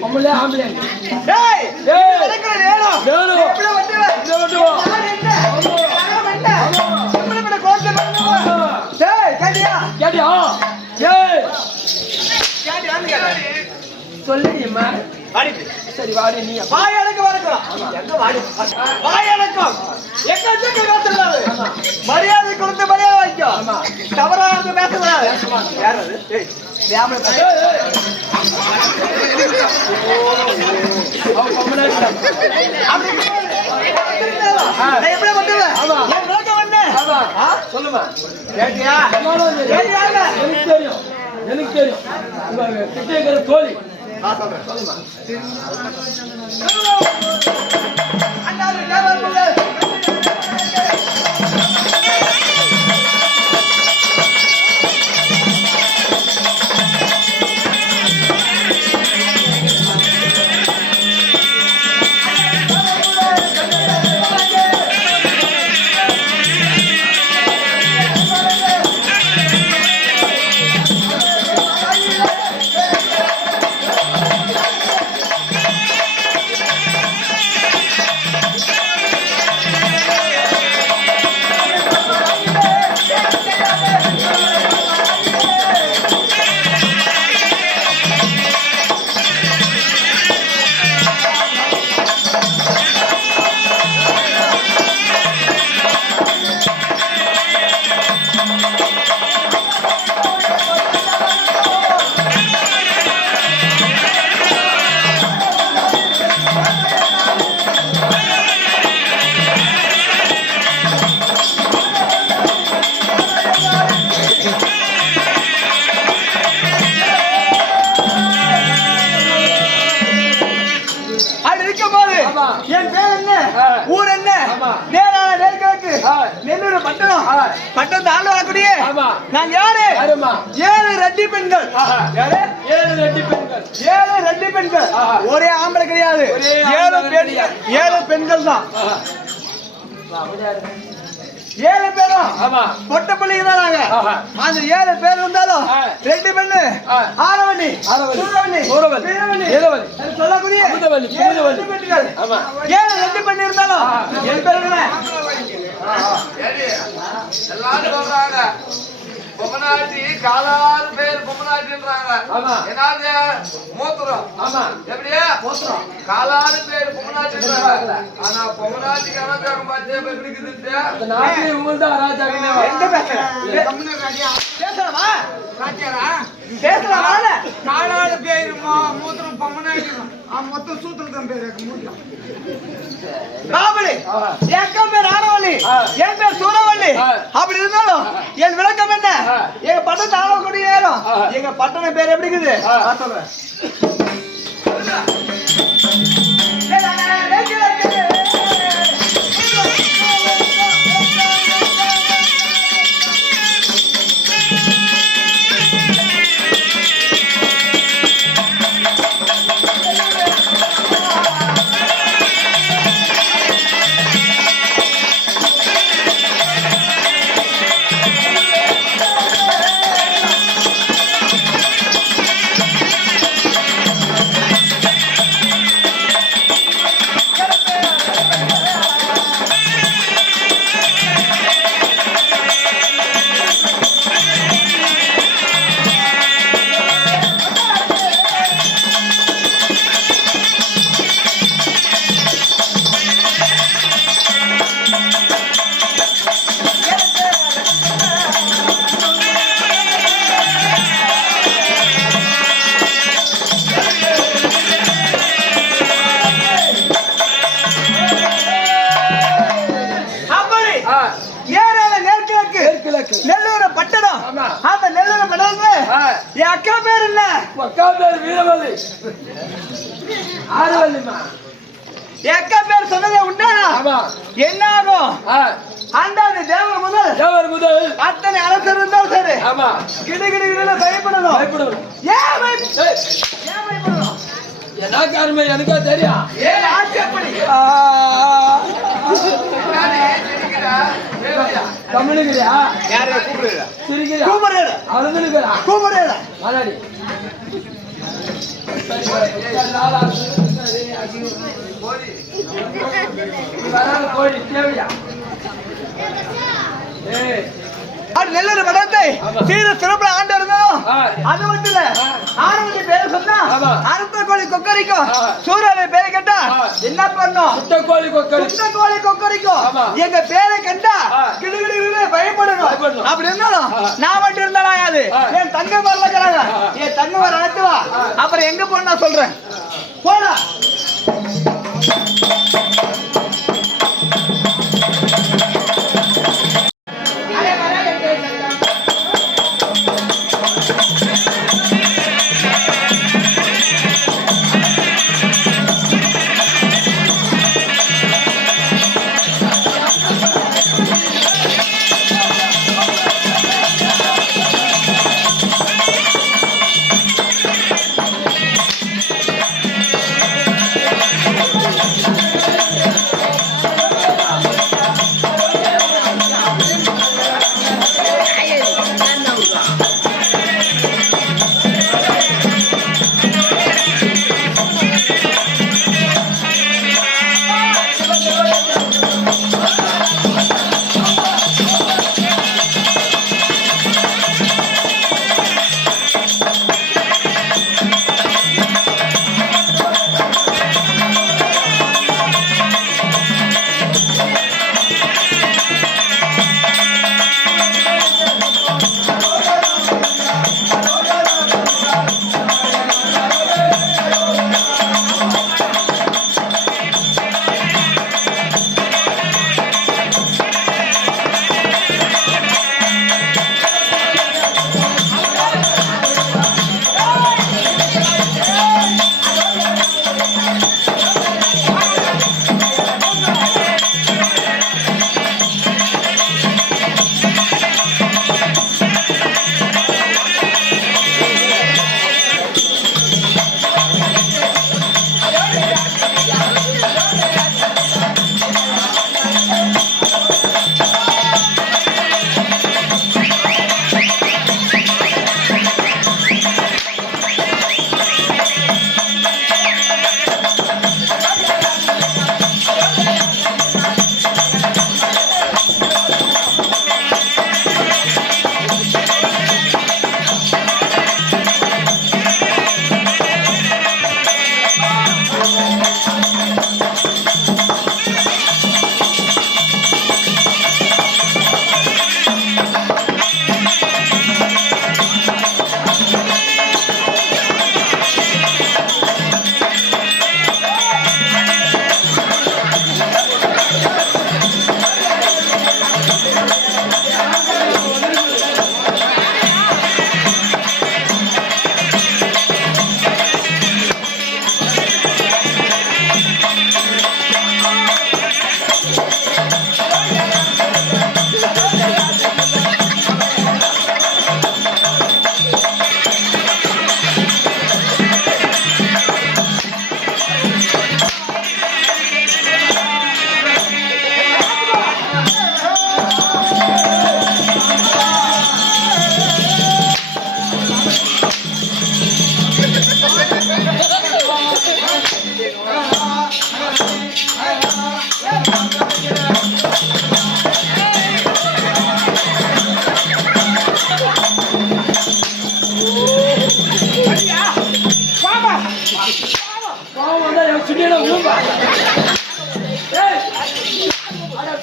பொம்பளை ஆம்பளை சொல்லுமா சரி வாடி நீ வாயடக்கம் மரியாதை கொடுத்து மரியாதை வைக்கும் தவறாக பேசக்கூடாது சொல்லுமா கேட்டியா எனக்கு தெரியும் உங்க தோழி சொல்லுமா என் பேர் என்ன ஊர் என்ன நேரான நேர்கிழக்கு நெல்லூர் பட்டணம் பட்டணத்தை ஆண்டு வரக்கூடிய நான் யாரு 7 ரெட்டி பெண்கள் 7 ரெட்டி பெண்கள் ஒரே ஆம்பளை கிடையாது 7 பெண்கள் தான் 7 பேரும் பொட்ட பிள்ளைங்க தான் நாங்க அந்த 7 பேர் இருந்தாலும் 2 பெண்ணு ஆரவணி சொல்லக்கூடிய 7 ரெண்டு பெண்ணு இருந்தாலும் 7 பேருங்க எல்லாரும் சொல்றாங்க பொம்மநாட்டி காலாறு பேர் பொம்மநாட்டின்றாங்க என்னது மூத்திரம் எப்படியா காலாறு பேர் பொம்மநாட்டின்றாங்க ஆனா பொம்மநாட்டிக்கு அனாச்சாரம் பார்த்து எப்படி இருக்குதுன்னு காலாறு பேர் மூத்திரம் பொம்மநாட்டி மொத்தம் சூத்திரம் பேரு என் பேர் ஆனவள்ளி என் பேர் சூரவள்ளி அப்படி இருந்தாலும் என் விளக்கம் என்ன எங்க பட்டணத்தை ஆளக்கூடிய நேரம் எங்க பட்டண பேர் எப்படி இருக்குது சொல்றேன் நெல்லூர் பட்டணம் அந்த நெல்லூர் பட்டணத்துல என் அக்கா பேர் என்ன அக்கா பேர் வீரவல்லி ஆரவல்லிமா என் அக்கா பேர் சொன்னதே உண்டானா என்ன ஆகும் அந்த தேவர் முதல் அத்தனை அரசர் இருந்தாலும் சரி கிடுகிடு பயப்படணும் ஏன் பயப்படணும் என்ன காரணம் எனக்கா தெரியும் ஏன் ஆட்சி எப்படி தமிழுக்குறியா யாரையா கூப்பிடுற சிரிக்கிறா கூப்பிடுற அழுதுனுக்குறா கூப்பிடுற மலாடி கோழி தேவையா நெல்லூர் படத்தை சீர சிறப்புல ஆண்டு இருந்தாலும் அது மட்டும் இல்ல ஆரம்பத்தை பேரை சொன்னா அறுத்த கோழி கொக்கரிக்கும் சூறாவை பேரை கேட்டா என்ன பண்ணும் சுத்த கோழி கொக்கரிக்கும் எங்க பேரை கண்டா கிடுகிடு பயப்படணும் அப்படி இருந்தாலும் நான் மட்டும் இருந்தாலும் யாது என் தங்க வரலங்கிறாங்க என் தங்க வர அழைத்துவா அப்புறம் எங்க போன நான் சொல்றேன் போடா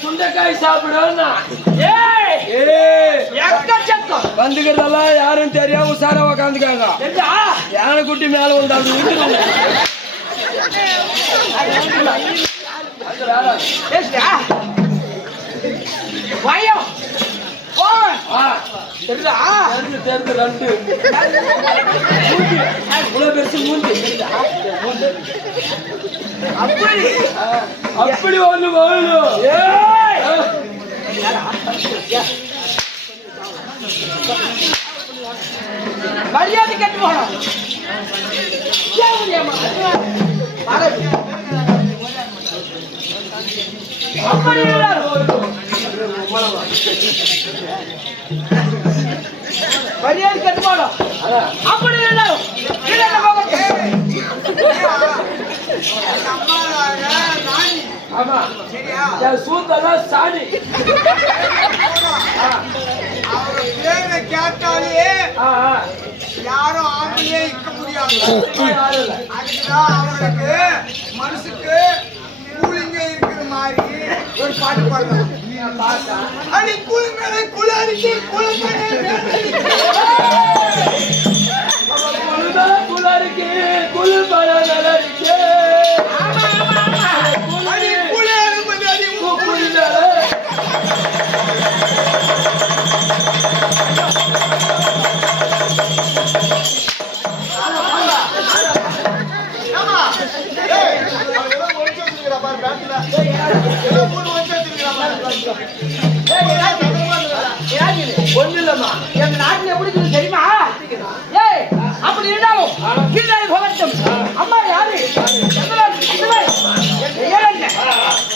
சுண்டைக்காய் சாப்பிடுவேன்னா வந்துக்கிறதெல்லாம் யாரும் தெரியாம உசாரா உக்காந்துக்காங்க யானை குட்டி மேல வந்து அது பயம் தெரிந்து ரெண்டு இவ்வளவு பெருசு மூஞ்சி அப்படி ஒண்ணு வேணும் மரியாதை கட்டு போகணும் அப்படி இருந்தாலும் மரியாதை கட்டுப்பாடும் அப்படி இருந்தாலும் ஆமா என் சூத்தெல்லாம் சாணி கேட்டாலே யாரும் ஆம்பளையே இருக்க முடியாது. அதுக்குதான் அவங்களுக்கு மனசுக்கு கூலிங்க இருக்கிற மாதிரி ஒரு பாட்டு பாடணும். அடி குளி மேலே குளிர்ச்சி குளருக்கு குளிர் மர நலருக்கு ஒண்ணு இல்லம்மா எங்க நாட்டுல எப்படி இருக்குது தெரியுமா? ஏய் அப்படி இருந்தாலும் கீழே போகட்டும். அம்மா யாரு?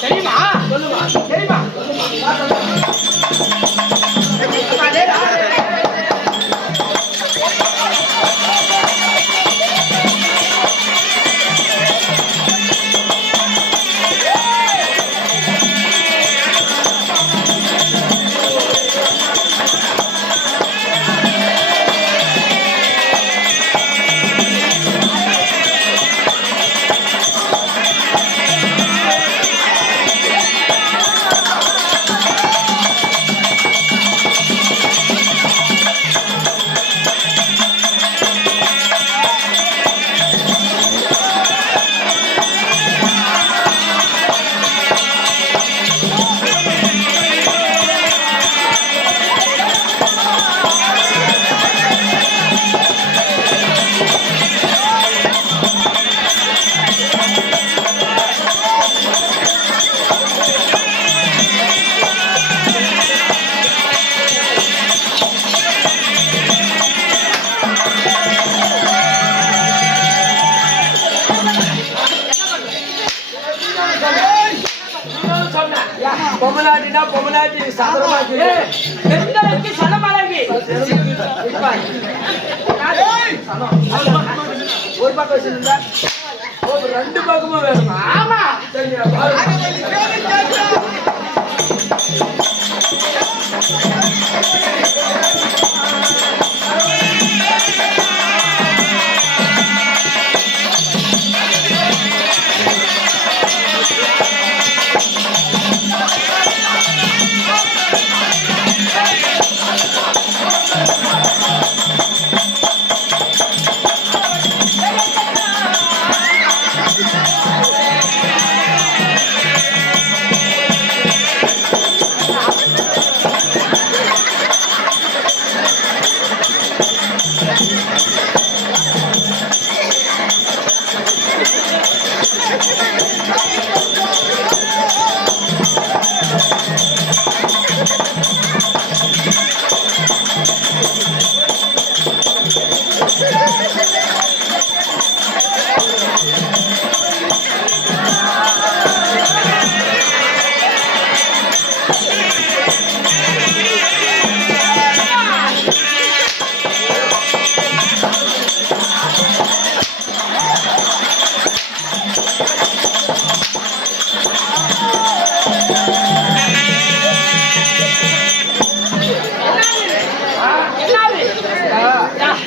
தெரியுமா? சொல்லுமா தெரியுமா? பொம்மநாட்டினா பொம்மநாட்டி சதரமாக்கி எங்களுக்கு சனமலங்கி ஒரு பக்கம் வச்சிருந்தா ரெண்டு பக்கமும் வேணுமா? ஆமா சரியா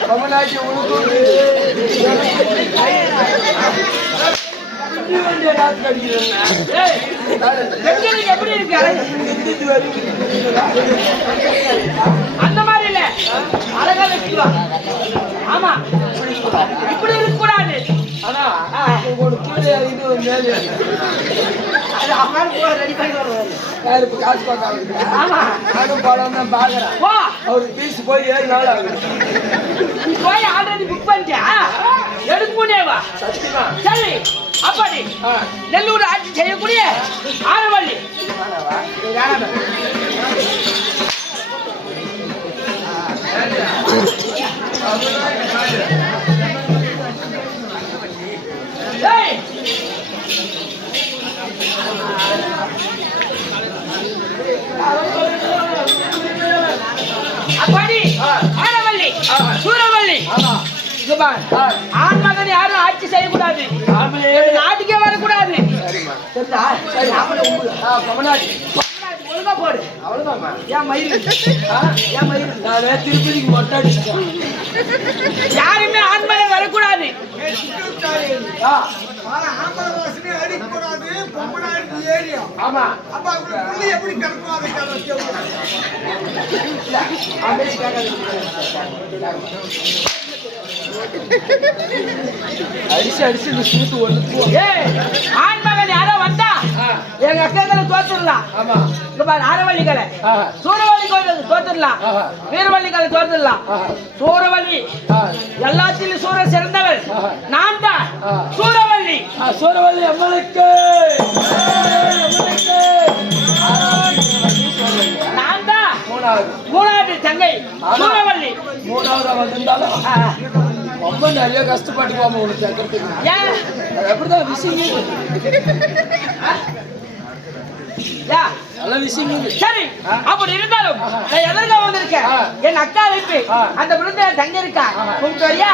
பொம்மநாட்டி உனக்கு எப்படி இருக்கு அந்த மாதிரி இல்ல அழகா வச்சுக்கலாம். ஆமா இப்படி இருக்க கூடாது. ஆனா ஒரு கீழே இது மேலே அது அம்மாள் கூட ரெடி பண்ணி வருவாரு. யாரு இப்ப காசு பார்க்க ஆமா நானும் படம் தான் பாக்குறேன். வா அவருக்கு பீஸ் போய் 7 நாள் ஆகுது. போய் ஆல்ரெடி புக் பண்ணிட்டியா? எடுக்க முடியவா? சத்தியமா சரி அப்படி நெல்லூர் ஆட்சி செய்யக்கூடிய ஆரவள்ளி அப்பாடி ஆரவள்ளி சூரவள்ளி இங்க பாரு. ஆண் மகன் யாரும் ஆட்சி செய்யக்கூடாது, நாட்டுக்கே வரக்கூடாது. சரிதா? சரி, அவளை உங்க ஒழுங்கா போடு. அவ்வளவுதான். ஏன் மயில் ஏன் மயில் நானே திருப்பதிக்கு மொட்டை அடிச்சிட்டேன். யாருமே ஆண் மகன் வரக்கூடாது. ஆமா அடிச்சு அடிச்சு இந்த சூத்து ஒண்ணு. ஏய், ஆண் மகன் யாரோ வந்தா எங்க அக்காக்களை தோத்துடலாம். ஆமா இங்க பாரு, ஆரவள்ளிகளை சூரவள்ளி தோத்துடலாம், வீரவள்ளிகளை தோத்துடலாம். சூரவள்ளி எல்லாத்திலும் சூர சிறந்தவள் நான் தான். சூரவள்ளி சூரவள்ளி அம்மனுக்கு நான் தான். மூணாவது மூணாவது தங்கை சூரவள்ளி. மூணாவது வந்திருந்தாலும் ரொம்ப நிறைய கஷ்டப்பட்டு போமா உனக்கு கேட்கறதுக்கு. ஏன் எப்படிதான் விஷயம் யா நல்ல விஷயம். சரி, அப்படி இருந்தாலும் நான் எதற்காக வந்திருக்கேன்? என் அக்கா வைப்பு அந்த விருந்த தங்க இருக்கா, கூப்பிட்டு வரியா?